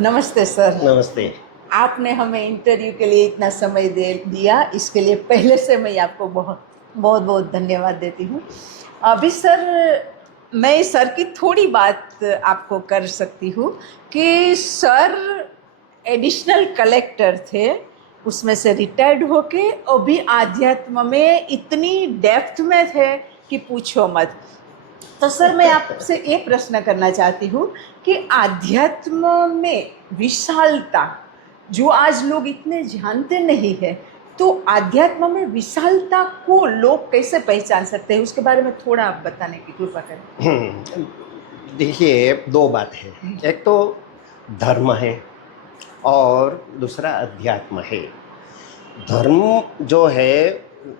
नमस्ते सर। नमस्ते। आपने हमें इंटरव्यू के लिए इतना समय दे दिया, इसके लिए पहले से मैं आपको बहुत बहुत बहुत धन्यवाद देती हूँ। अभी सर, मैं सर की थोड़ी बात आपको कर सकती हूँ कि सर एडिशनल कलेक्टर थे, उसमें से रिटायर्ड होके अभी आध्यात्म में इतनी डेप्थ में थे कि पूछो मत। तो सर, मैं आपसे एक प्रश्न करना चाहती हूँ कि आध्यात्म में विशालता जो आज लोग इतने जानते नहीं है, तो आध्यात्म में विशालता को लोग कैसे पहचान सकते हैं, उसके बारे में थोड़ा आप बताने की कृपा करें। देखिए, दो बात है। एक तो धर्म है और दूसरा अध्यात्म है। धर्म जो है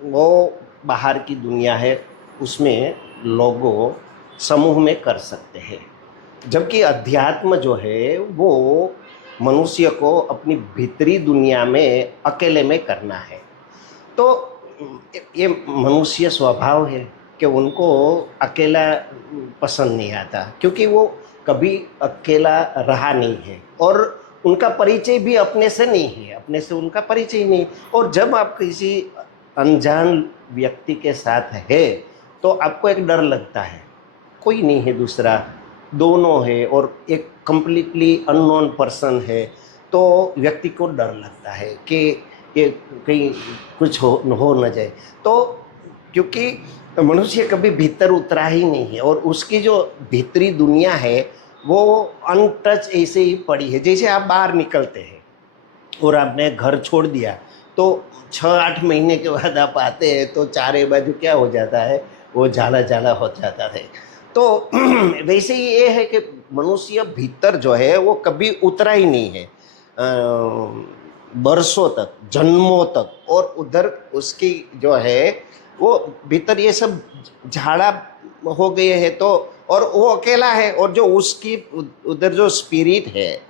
वो बाहर की दुनिया है, उसमें लोगों समूह में कर सकते हैं, जबकि अध्यात्म जो है वो मनुष्य को अपनी भीतरी दुनिया में अकेले में करना है। तो ये मनुष्य स्वभाव है कि उनको अकेला पसंद नहीं आता, क्योंकि वो कभी अकेला रहा नहीं है और उनका परिचय भी अपने से नहीं है, अपने से उनका परिचय नहीं। और जब आप किसी अनजान व्यक्ति के साथ है तो आपको एक डर लगता है, कोई नहीं है दूसरा, दोनों है और एक कंप्लीटली अननोन पर्सन है, तो व्यक्ति को डर लगता है कि ये कहीं कुछ हो न जाए। तो क्योंकि मनुष्य कभी भीतर उतरा ही नहीं है और उसकी जो भीतरी दुनिया है वो अनटच ऐसे ही पड़ी है। जैसे आप बाहर निकलते हैं और आपने घर छोड़ दिया तो 6-8 महीने के बाद आप आते हैं तो चारे बाजू क्या हो जाता है, वो जाला जाला हो जाता है। तो वैसे ही ये है कि मनुष्य भीतर जो है वो कभी उतरा ही नहीं है बरसों तक, जन्मों तक। और उधर उसकी जो है वो भीतर ये सब झाड़ा हो गए हैं, तो और वो अकेला है। और जो उसकी उधर जो स्पिरिट है,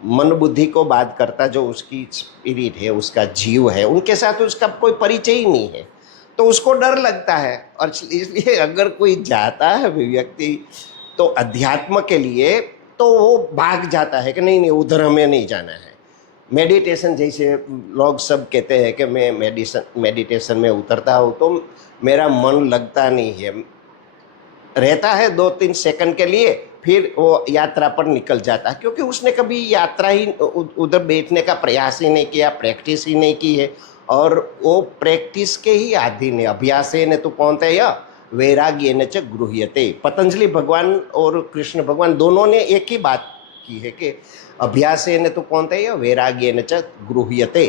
मन बुद्धि को बात करता जो उसकी स्पिरिट है, उसका जीव है, उनके साथ उसका कोई परिचय ही नहीं है, तो उसको डर लगता है। और इसलिए अगर कोई जाता है व्यक्ति तो अध्यात्म के लिए, तो वो भाग जाता है कि नहीं नहीं उधर हमें नहीं जाना है। मेडिटेशन जैसे लोग सब कहते हैं कि मैं मेडिटेशन में उतरता हूँ तो मेरा मन लगता नहीं है, रहता है 2-3 सेकंड के लिए, फिर वो यात्रा पर निकल जाता है, क्योंकि उसने कभी यात्रा ही उधर बैठने का प्रयास ही नहीं किया, प्रैक्टिस ही नहीं की है। और वो प्रैक्टिस के ही अधीन है। अभ्यासेन तु कौन्तेय वैराग्येन च गृह्यते। पतंजलि भगवान और कृष्ण भगवान दोनों ने एक ही बात की है कि अभ्यासेन तु कौन्तेय वैराग्येन च गृह्यते।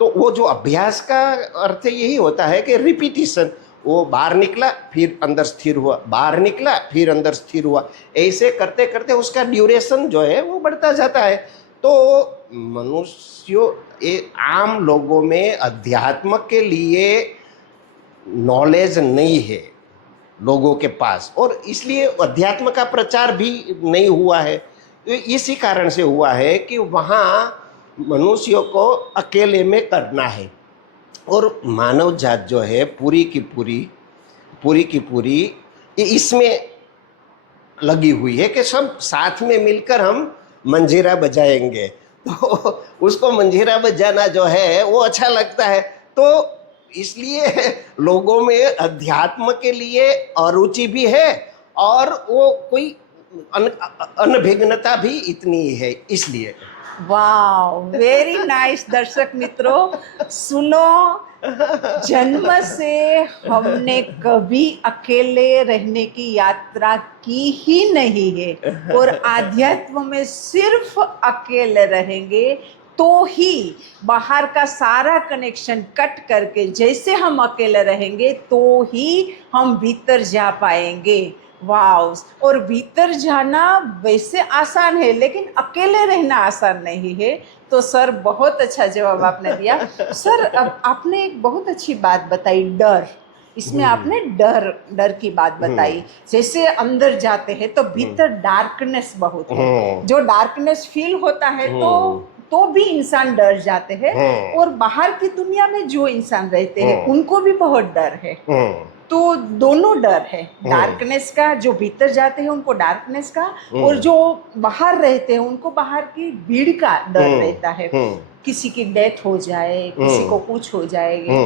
तो वो जो अभ्यास का अर्थ यही होता है कि रिपीटिशन। वो बाहर निकला फिर अंदर स्थिर हुआ, बाहर निकला फिर अंदर स्थिर हुआ, ऐसे करते करते उसका ड्यूरेशन जो है वो बढ़ता जाता है। तो मनुष्यों, ये आम लोगों में अध्यात्म के लिए नॉलेज नहीं है लोगों के पास, और इसलिए अध्यात्म का प्रचार भी नहीं हुआ है। तो इसी कारण से हुआ है कि वहाँ मनुष्यों को अकेले में करना है। और मानव जात जो है पूरी की पूरी ये इसमें लगी हुई है कि सब साथ में मिलकर हम मंजीरा बजाएंगे। तो उसको मंजीरा बजाना जो है वो अच्छा लगता है। तो इसलिए लोगों में अध्यात्म के लिए अरुचि भी है और वो कोई अनभिज्ञता भी इतनी है, इसलिए। वाह, वेरी नाइस। दर्शक मित्रों सुनो, जन्म से हमने कभी अकेले रहने की यात्रा की ही नहीं है, और आध्यात्म में सिर्फ अकेले रहेंगे तो ही बाहर का सारा कनेक्शन कट करके जैसे हम अकेले रहेंगे तो ही हम भीतर जा पाएंगे। वाव। और भीतर जाना वैसे आसान है, लेकिन अकेले रहना आसान नहीं है। तो सर, बहुत अच्छा जवाब आपने दिया। सर, अब आपने एक बहुत अच्छी बात बताई, डर। इसमें आपने डर की बात बताई। जैसे अंदर जाते हैं तो भीतर डार्कनेस बहुत है, जो डार्कनेस फील होता है तो भी इंसान डर जाते हैं, और बाहर की दुनिया में जो इंसान रहते हैं उनको भी बहुत डर है। तो दोनों डर है, डार्कनेस का, जो भीतर जाते हैं उनको डार्कनेस का, और जो बाहर रहते हैं उनको बाहर की भीड़ का डर रहता है। किसी की डेथ हो जाए, किसी को कुछ हो जाएगा,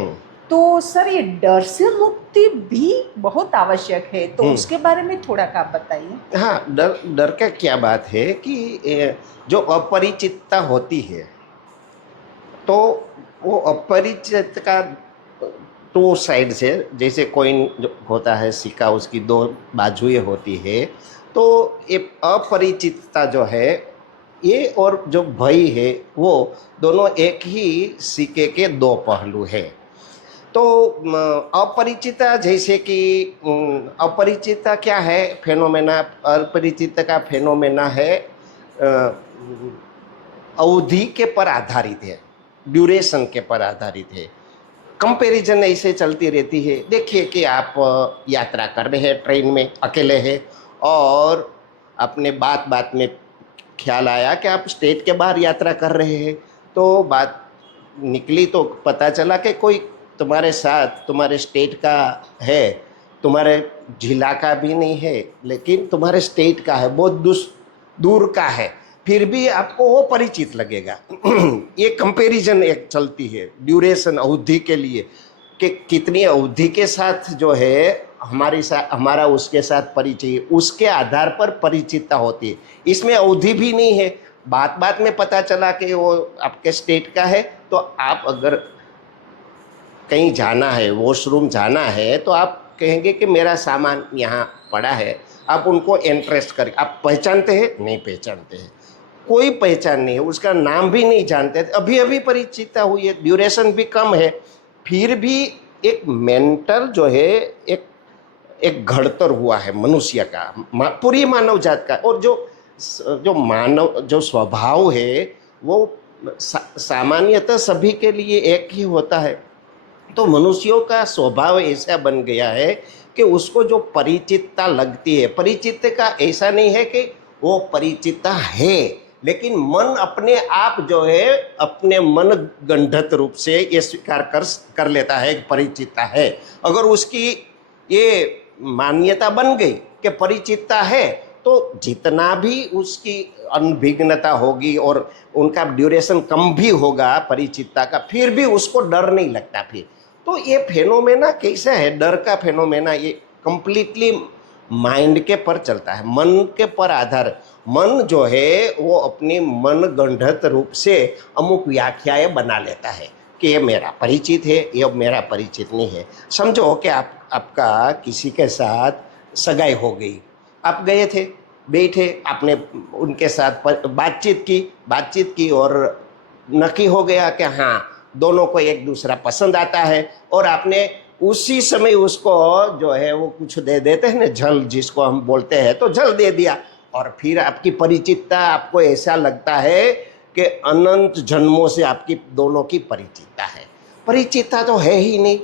तो सर ये डर से मुक्ति भी बहुत आवश्यक है, तो उसके बारे में थोड़ा का आप बताइए। हाँ, डर डर का क्या बात है कि जो अपरिचितता होती है, तो वो अपरिचित का टू साइड से, जैसे कॉइन जो होता है सिक्का, उसकी दो बाजुएं होती है, तो ये अपरिचितता जो है ये और जो भय है वो दोनों एक ही सिक्के के दो पहलू है। तो अपरिचितता, जैसे कि अपरिचितता क्या है फेनोमेना, अपरिचितता का फेनोमेना है अवधि के पर आधारित है, ड्यूरेशन के पर आधारित है। कंपैरिजन ऐसे चलती रहती है। देखिए कि आप यात्रा कर रहे हैं, ट्रेन में अकेले हैं, और अपने बात बात में ख्याल आया कि आप स्टेट के बाहर यात्रा कर रहे हैं, तो बात निकली तो पता चला कि कोई तुम्हारे साथ तुम्हारे स्टेट का है, तुम्हारे जिला का भी नहीं है, लेकिन तुम्हारे स्टेट का है, बहुत दूर का है, फिर भी आपको वो परिचित लगेगा। ये कंपैरिजन एक चलती है ड्यूरेशन, अवधि के लिए, कि कितनी अवधि के साथ जो है हमारा उसके साथ परिचय, उसके आधार पर परिचितता होती है। इसमें अवधि भी नहीं है, बात बात में पता चला कि वो आपके स्टेट का है, तो आप अगर कहीं जाना है, वॉशरूम जाना है, तो आप कहेंगे कि मेरा सामान यहाँ पड़ा है, आप उनको इंटरेस्ट कर, आप पहचानते हैं? नहीं पहचानते हैं, कोई पहचान नहीं है, उसका नाम भी नहीं जानते, अभी अभी परिचितता हुई है, ड्यूरेशन भी कम है, फिर भी एक मेंटल जो है एक घड़तर हुआ है मनुष्य का, पूरी मानव जात का। और जो मानव जो स्वभाव है वो सामान्यतः सभी के लिए एक ही होता है। तो मनुष्यों का स्वभाव ऐसा बन गया है कि उसको जो परिचितता लगती है, परिचित का ऐसा नहीं है कि वो परिचितता है, लेकिन मन अपने आप जो है अपने मन गंढत रूप से ये स्वीकार कर लेता है कि परिचितता है। अगर उसकी ये मान्यता बन गई कि परिचितता है, तो जितना भी उसकी अनभिज्ञता होगी और उनका ड्यूरेशन कम भी होगा परिचितता का, फिर भी उसको डर नहीं लगता फिर। तो ये फेनोमेना कैसा है, डर का फेनोमेना, ये कंप्लीटली माइंड के पर चलता है, मन के पर आधार। मन जो है वो अपनी मन गंढत रूप से अमुक व्याख्याएं बना लेता है कि ये मेरा परिचित है, ये मेरा परिचित नहीं है। समझो कि आपका किसी के साथ सगाई हो गई, आप गए थे, बैठे, आपने उनके साथ बातचीत की और नक्की हो गया कि हाँ दोनों को एक दूसरा पसंद आता है, और आपने उसी समय उसको जो है वो कुछ दे देते हैं ना, झल जिसको हम बोलते हैं, तो झल दे दिया, और फिर आपकी परिचितता, आपको ऐसा लगता है कि अनंत जन्मों से आपकी दोनों की परिचितता है। परिचितता तो है ही नहीं,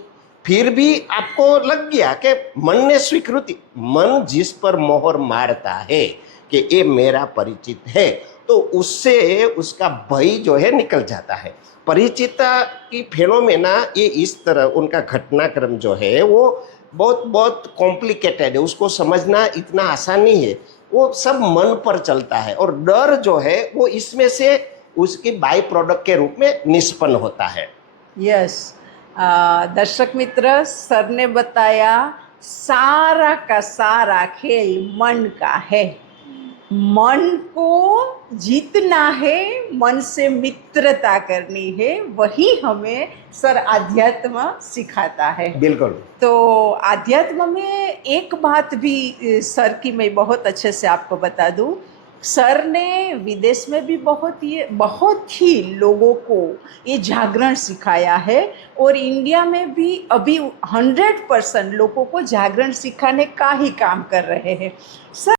फिर भी आपको लग गया कि मन ने स्वीकृति, मन जिस पर मोहर मारता है कि ये मेरा परिचित है, तो उससे उसका भय जो है निकल जाता है। परिचितता की फेनोमेना ये इस तरह, उनका घटनाक्रम जो है वो बहुत कॉम्प्लिकेटेड है, उसको समझना इतना आसान नहीं है, वो सब मन पर चलता है। और डर जो है वो इसमें से उसकी बाई प्रोडक्ट के रूप में निष्पन्न होता है। यस, दर्शक मित्र, सर ने बताया सारा का सारा खेल मन का है, मन को जीतना है, मन से मित्रता करनी है, वही हमें सर आध्यात्म सिखाता है। बिल्कुल। तो आध्यात्म में एक बात भी सर की मैं बहुत अच्छे से आपको बता दूं, सर ने विदेश में भी बहुत ही लोगों को ये जागरण सिखाया है, और इंडिया में भी अभी 100% लोगों को जागरण सिखाने का ही काम कर रहे हैं सर।